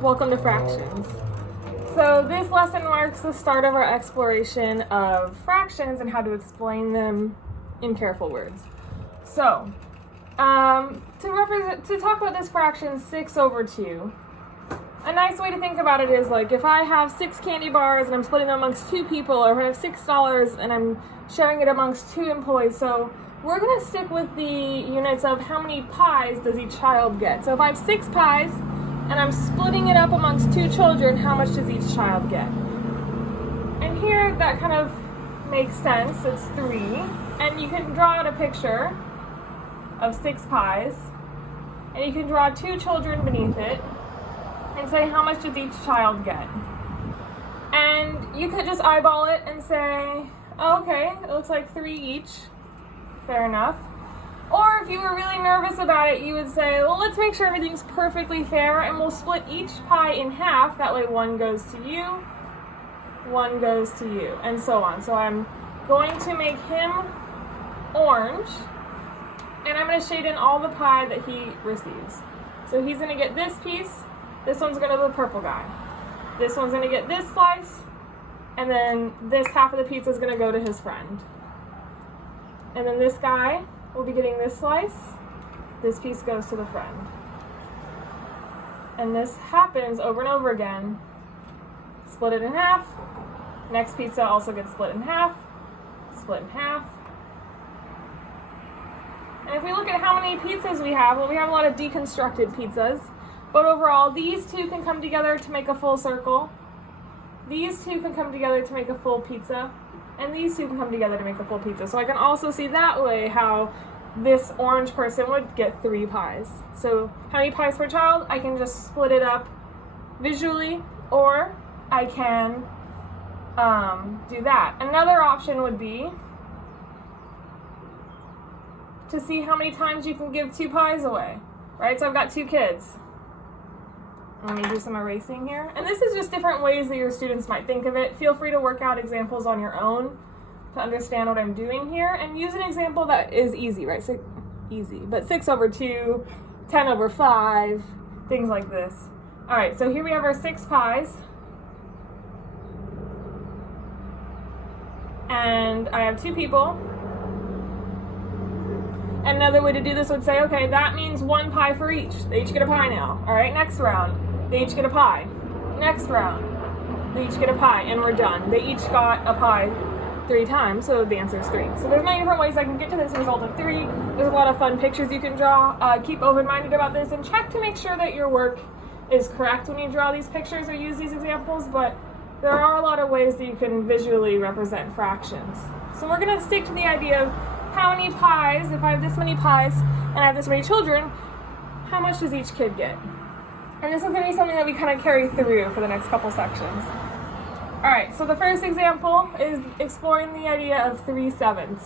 Welcome to Fractions. So this lesson marks the start of our exploration of fractions and how to explain them in careful words. So, to talk about this fraction 6 over 2, a nice way to think about it is like if I have 6 candy bars and I'm splitting them amongst 2 people, or if I have $6 and I'm sharing it amongst 2 employees. So we're going to stick with the units of how many pies does each child get. So if I have 6 pies and I'm splitting it up amongst 2 children, how much does each child get? And here that kind of makes sense. It's 3. And you can draw out a picture of 6 pies. And you can draw 2 children beneath it and say how much does each child get. And you could just eyeball it and say, oh, okay, it looks like 3 each. Fair enough. Or if you were really nervous about it, you would say, well, let's make sure everything's perfectly fair, and we'll split each pie in half. That way 1 goes to you, 1 goes to you, and so on. So I'm going to make him orange, and I'm going to shade in all the pie that he receives. So he's going to get this piece, this one's going to the purple guy. This one's going to get this slice, and then this half of the pizza is going to go to his friend. And then this guy will be getting this slice. This piece goes to the friend. And this happens over and over again. Split it in half. Next pizza also gets split in half. Split in half. And if we look at how many pizzas we have, well, we have a lot of deconstructed pizzas. But overall, these 2 can come together to make a full circle. These 2 can come together to make a full pizza. And these 2 can come together to make a full pizza. So I can also see that way how this orange person would get 3 pies. So how many pies per child? I can just split it up visually, or I can do that. Another option would be to see how many times you can give 2 pies away, right? So I've got 2 kids. Let me do some erasing here. And this is just different ways that your students might think of it. Feel free to work out examples on your own to understand what I'm doing here. And use an example that is easy, right? So easy. But 6 over 2, 10 over 5, things like this. All right, so here we have our 6 pies. And I have 2 people. And another way to do this would say, okay, that means 1 pie for each. They each get a pie now. All right, next round. They each get a pie. Next round, they each get a pie, and we're done. They each got a pie 3 times, so the answer is 3. So there's many different ways I can get to this result of 3. There's a lot of fun pictures you can draw. Keep open-minded about this, and check to make sure that your work is correct when you draw these pictures or use these examples, but there are a lot of ways that you can visually represent fractions. So we're going to stick to the idea of how many pies, if I have this many pies and I have this many children, how much does each kid get? And this is going to be something that we kind of carry through for the next couple sections. All right, so the first example is exploring the idea of 3/7.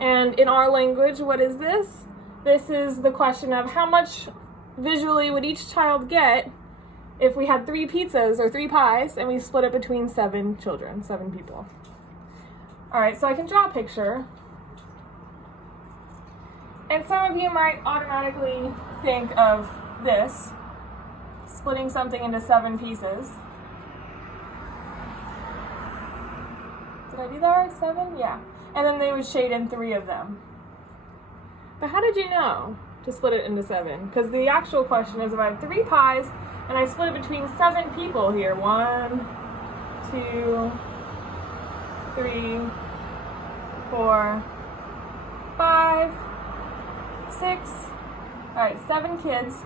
And in our language, what is this? This is the question of how much visually would each child get if we had 3 pizzas or 3 pies and we split it between 7 children, 7 people. All right, so I can draw a picture. And some of you might automatically think of this, splitting something into 7 pieces. Did I do that right? 7? Yeah. And then they would shade in 3 of them. But how did you know to split it into 7? Because the actual question is if I have 3 pies and I split it between 7 people here. 1, 2, 3, 4, 5, 6. All right, 7 kids.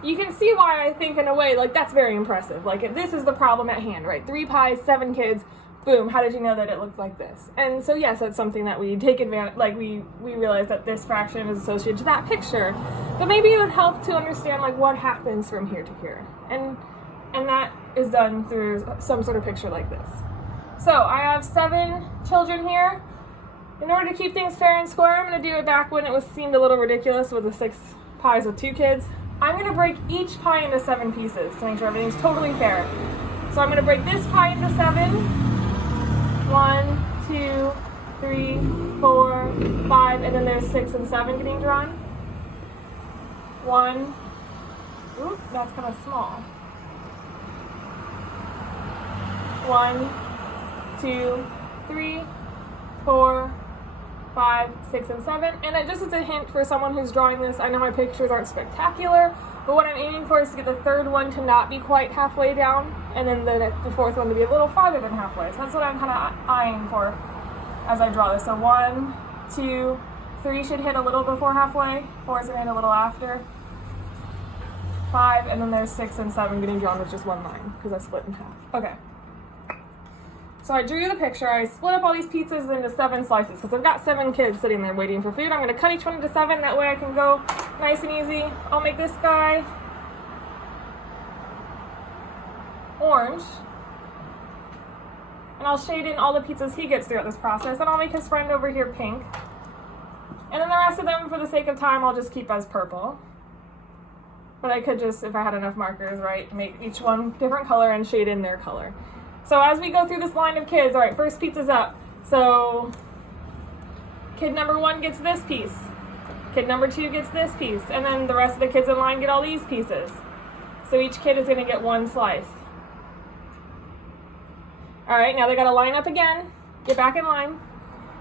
You can see why I think in a way, like, that's very impressive. Like, this is the problem at hand, right? 3 pies, 7 kids, boom, how did you know that it looked like this? And so, yes, that's something that we take advantage, like, we realize that this fraction is associated to that picture. But maybe it would help to understand, like, what happens from here to here. And that is done through some sort of picture like this. So, I have 7 children here. In order to keep things fair and square, I'm going to do it back when it seemed a little ridiculous with the 6 pies with 2 kids. I'm going to break each pie into 7 pieces to make sure everything's totally fair. So I'm going to break this pie into 7. 1, 2, 3, 4, 5, and then there's 6 and 7 getting drawn. 1, Oop, that's kind of small. 1, 2, 3, 4, 5, 6, and 7. And it just is a hint for someone who's drawing this. I know my pictures aren't spectacular, but what I'm aiming for is to get the third one to not be quite halfway down, and then the fourth one to be a little farther than halfway. So that's what I'm kind of eyeing for as I draw this. So 1, 2, 3 should hit a little before halfway. 4 is going to hit a little after. 5, and then there's 6 and 7 getting drawn with just one line, because I split in half. Okay. So I drew the picture. I split up all these pizzas into 7 slices, because I've got 7 kids sitting there waiting for food. I'm going to cut each one into 7, that way I can go nice and easy. I'll make this guy orange, and I'll shade in all the pizzas he gets throughout this process, and I'll make his friend over here pink. And then the rest of them, for the sake of time, I'll just keep as purple. But I could just, if I had enough markers, right, make each one different color and shade in their color. So as we go through this line of kids, all right, first pizza's up. So kid number 1 gets this piece. Kid number 2 gets this piece. And then the rest of the kids in line get all these pieces. So each kid is going to get 1 slice. All right, now they got to line up again. Get back in line.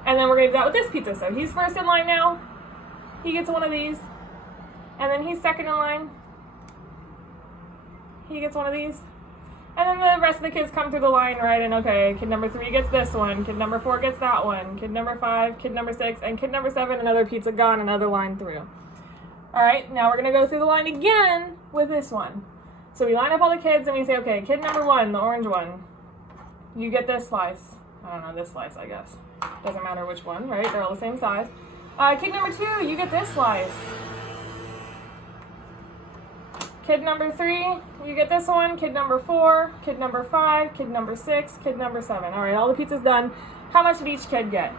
And then we're going to do that with this pizza. So he's first in line now. He gets one of these. And then he's second in line. He gets one of these. And then the rest of the kids come through the line, right? And okay, kid number 3 gets this one. Kid number 4 gets that one. Kid number 5, kid number 6, and kid number 7, another pizza gone, another line through. All right, now we're going to go through the line again with this one. So we line up all the kids and we say, okay, kid number 1, the orange one, you get this slice. I don't know, this slice, I guess. Doesn't matter which one, right? They're all the same size. Kid number 2, you get this slice. Kid number 3, you get this one. Kid number 4, kid number 5, kid number 6, kid number 7. All right, all the pizza's done. How much did each kid get?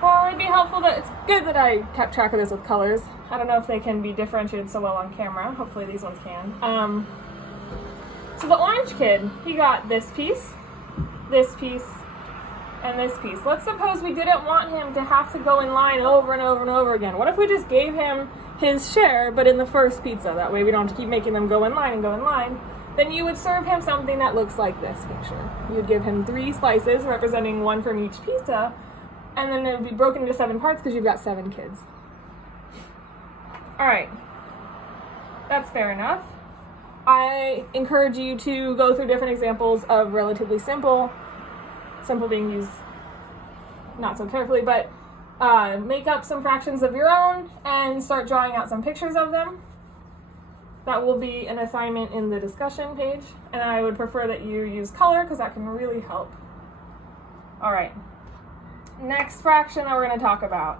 Well, it'd be helpful that it's good that I kept track of this with colors. I don't know if they can be differentiated so well on camera. Hopefully these ones can. So the orange kid, he got this piece, and this piece. Let's suppose we didn't want him to have to go in line over and over and over again. What if we just gave him his share, but in the first pizza? That way we don't have to keep making them go in line and go in line. Then you would serve him something that looks like this picture. You would give him 3 slices representing 1 from each pizza, and then it would be broken into 7 parts because you've got 7 kids. All right, that's fair enough. I encourage you to go through different examples of relatively simple being used not so carefully, but make up some fractions of your own and start drawing out some pictures of them. That will be an assignment in the discussion page, and I would prefer that you use color because that can really help. All right, next fraction that we're going to talk about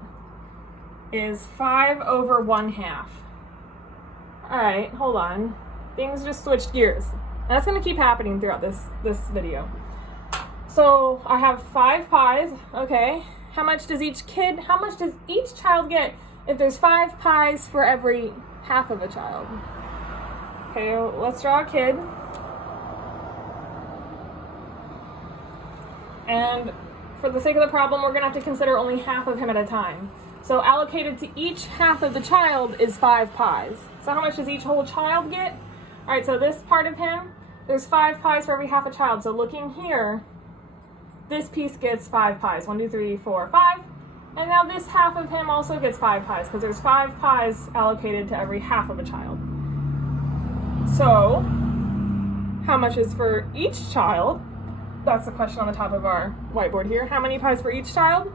is 5 over 1/2. All right, hold on. Things just switched gears. And that's going to keep happening throughout this video. So I have 5 pies, okay. How much does each child get if there's 5 pies for every half of a child? Okay, let's draw a kid. And for the sake of the problem, we're gonna have to consider only half of him at a time. So allocated to each half of the child is 5 pies. So how much does each whole child get? All right, so this part of him, there's 5 pies for every half a child. So looking here, this piece gets 5 pies. 1, 2, 3, 4, 5. And now this half of him also gets 5 pies because there's 5 pies allocated to every half of a child. So how much is for each child? That's the question on the top of our whiteboard here. How many pies for each child?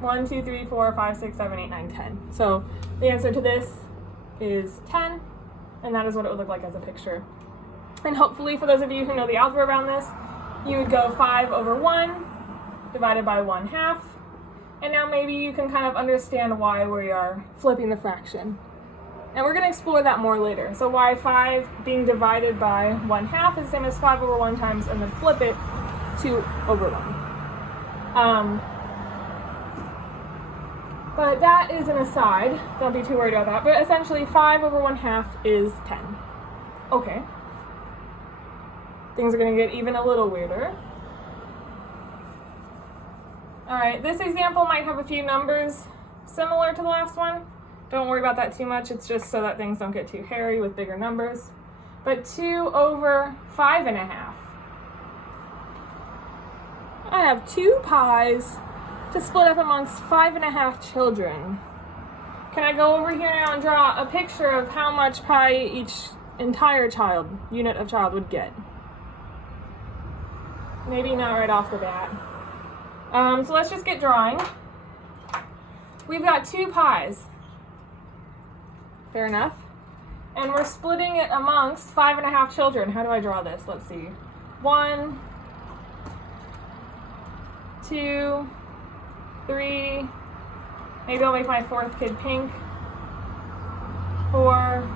1, 2, 3, 4, 5, 6, 7, 8, 9, 10. So the answer to this is 10, and that is what it would look like as a picture. And hopefully for those of you who know the algebra around this, you would go 5 over 1 divided by 1/2. And now maybe you can kind of understand why we are flipping the fraction. And we're going to explore that more later. So why 5 being divided by 1/2 is the same as 5 over 1 times, and then flip it 2 over 1. But that is an aside. Don't be too worried about that. But essentially 5 over 1/2 is 10. Okay. Things are going to get even a little weirder. All right, this example might have a few numbers similar to the last one. Don't worry about that too much. It's just so that things don't get too hairy with bigger numbers. But 2 over 5.5. I have 2 pies to split up amongst 5.5 children. Can I go over here now and draw a picture of how much pie each entire unit of child would get? Maybe not right off the bat. So let's just get drawing. We've got 2 pies. Fair enough. And we're splitting it amongst 5.5 children. How do I draw this? Let's see. 1, 2, 3. Maybe I'll make my 4th kid pink. 4.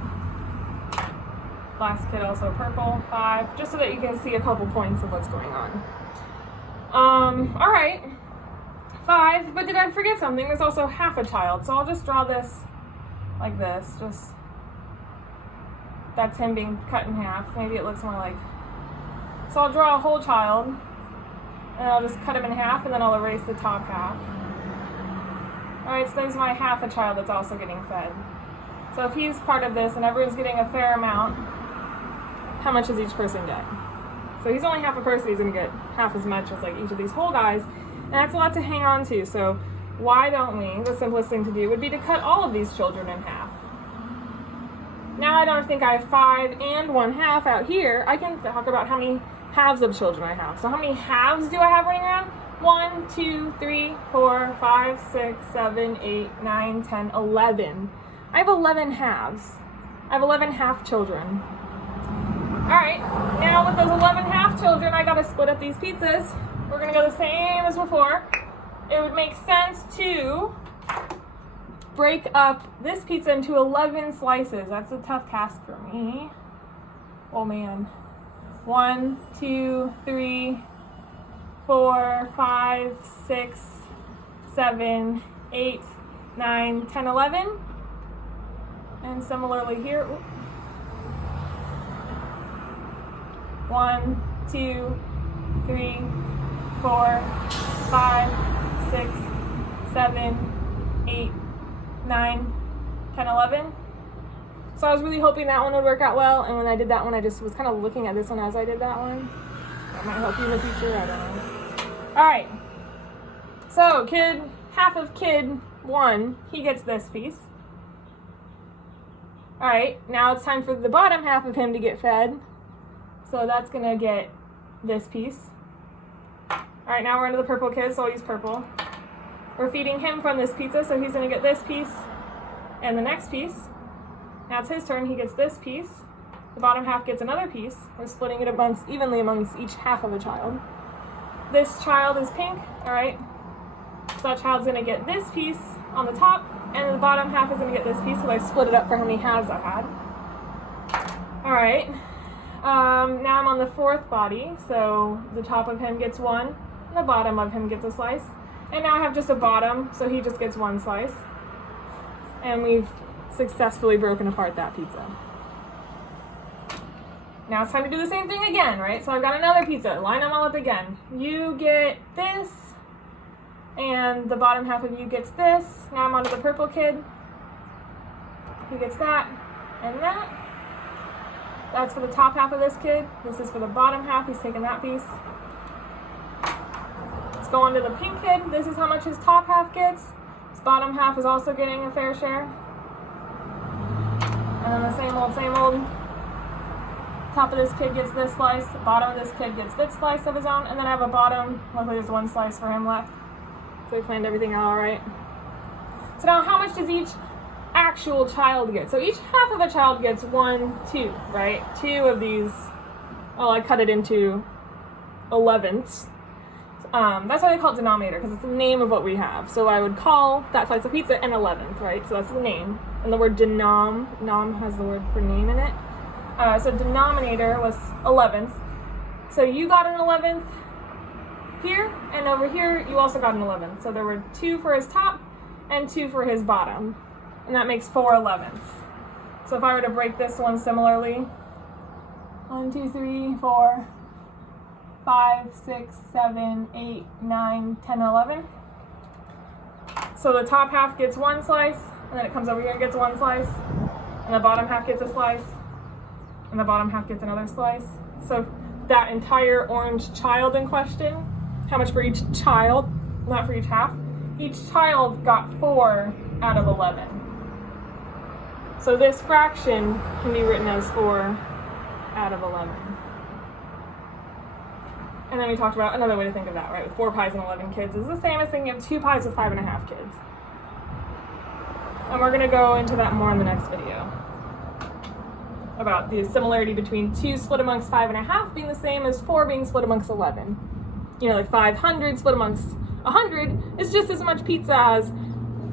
Last kid also purple. 5. Just so that you can see a couple points of what's going on. All right. 5. But did I forget something? There's also half a child. So I'll just draw this like this. That's him being cut in half. Maybe it looks more like. So I'll draw a whole child. And I'll just cut him in half, and then I'll erase the top half. Alright, so there's my half a child that's also getting fed. So if he's part of this and everyone's getting a fair amount, how much does each person get? So he's only half a person, he's going to get half as much as like each of these whole guys. And that's a lot to hang on to, so why don't we, the simplest thing to do would be to cut all of these children in half. Now I don't think I have 5 and 1/2 out here. I can talk about how many halves of children I have. So how many halves do I have running around? 1, 2, 3, 4, 5, 6, 7, 8, 9, 10, 11. I have 11 halves. I have 11 half children. Alright, now with those 11 half children, I gotta split up these pizzas. We're gonna go the same as before. It would make sense to break up this pizza into 11 slices. That's a tough task for me. Oh man. 1, 2, 3, 4, 5, 6, 7, 8, 9, 10, 11. And similarly here. 1, 2, 3, 4, 5, 6, 7, 8, 9, 10, 11. So I was really hoping that one would work out well, and when I did that one, I just was kind of looking at this one as I did that one. That might help you in the future, I don't know. Alright, so half of kid 1, he gets this piece. Alright, now it's time for the bottom half of him to get fed. So that's gonna get this piece. Alright, now we're into the purple kid, so I'll use purple. We're feeding him from this pizza, so he's gonna get this piece and the next piece. Now it's his turn, he gets this piece. The bottom half gets another piece. We're splitting it evenly amongst each half of a child. This child is pink, alright? So that child's gonna get this piece on the top, and the bottom half is gonna get this piece, because I split it up for how many halves I had. Alright, now I'm on the 4th body, so the top of him gets 1, and the bottom of him gets a slice. And now I have just a bottom, so he just gets 1 slice. And we've successfully broken apart that pizza. Now it's time to do the same thing again, right? So I've got another pizza. Line them all up again. You get this, and the bottom half of you gets this. Now I'm on to the purple kid. He gets that and that. That's for the top half of this kid. This is for the bottom half. He's taking that piece. Let's go on to the pink kid. This is how much his top half gets. His bottom half is also getting a fair share. And then the same old. Top of this kid gets this slice. The bottom of this kid gets this slice of his own. And then I have a bottom. Luckily there's 1 slice for him left. So we planned everything out all right. So now how much does each actual child get? So each half of a child gets 1, 2, right? 2 of these. Oh, I cut it into 11ths. That's why they call it denominator, because it's the name of what we have. So I would call that slice of pizza an 11th, right? So that's the name. And the word nom has the word for name in it. So denominator was 11th. So you got an 11th here, and over here you also got an 11th. So there were 2 for his top and 2 for his bottom. And that makes 4 11ths. So if I were to break this one similarly, 1, 2, 3, 4, 5, 6, 7, 8, 9, 10, 11. So the top half gets 1 slice, and then it comes over here and gets one slice, and the bottom half gets a slice, and the bottom half gets another slice. So that entire orange child in question, how much for each child, not for each half, each child got 4 out of 11. So this fraction can be written as 4 out of 11. And then we talked about another way to think of that, right? With 4 pies and 11 kids is the same as thinking of 2 pies with 5.5 kids. And we're gonna go into that more in the next video, about the similarity between 2 split amongst 5.5 being the same as 4 being split amongst 11. You know, like 500 split amongst 100 is just as much pizza as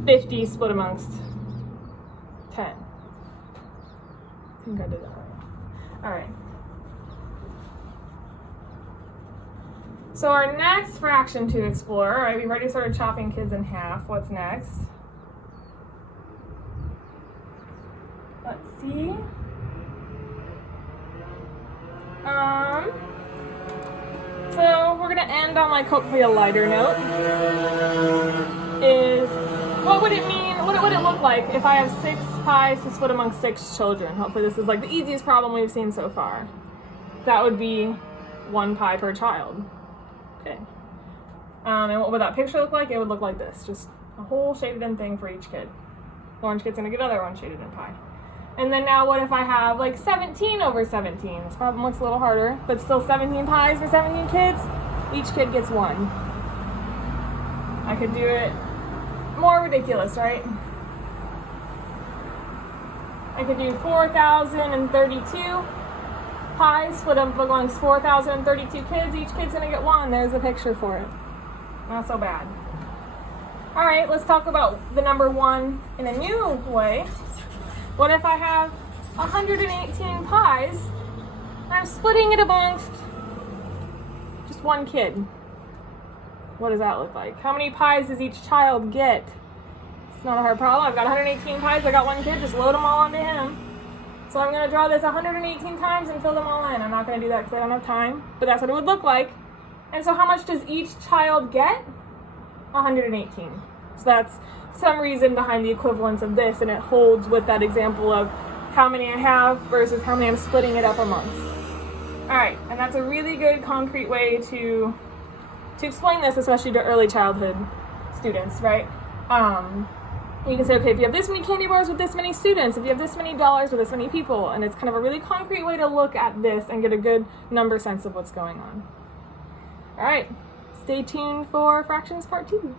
50 split amongst 10. I think I did that right. All right. So our next fraction to explore, all right, we've already started chopping kids in half. What's next? Let's see. So we're gonna end on like hopefully a lighter note. Is what would it mean? What would it look like if I have 6 pies to split among 6 children? Hopefully this is like the easiest problem we've seen so far. That would be 1 pie per child. Okay. And what would that picture look like? It would look like this, just a whole shaded in thing for each kid. The orange kid's gonna get another one shaded in pie. And then now what if I have like 17 over 17? This problem looks a little harder, but still 17 pies for 17 kids. Each kid gets 1. I could do it more ridiculous, right? I could do 4,032 pies split up amongst 4,032 kids. Each kid's gonna get 1. There's a picture for it. Not so bad. All right, let's talk about the number 1 in a new way. What if I have 118 pies and I'm splitting it amongst just 1 kid? What does that look like? How many pies does each child get? It's not a hard problem. I've got 118 pies. I got 1 kid. Just load them all onto him. So I'm going to draw this 118 times and fill them all in. I'm not going to do that because I don't have time, but that's what it would look like. And so how much does each child get? 118. So that's some reason behind the equivalence of this, and it holds with that example of how many I have versus how many I'm splitting it up amongst. All right, and that's a really good concrete way to explain this, especially to early childhood students, right? You can say, okay, if you have this many candy bars with this many students, if you have this many dollars with this many people, and it's kind of a really concrete way to look at this and get a good number sense of what's going on. All right, stay tuned for fractions part 2.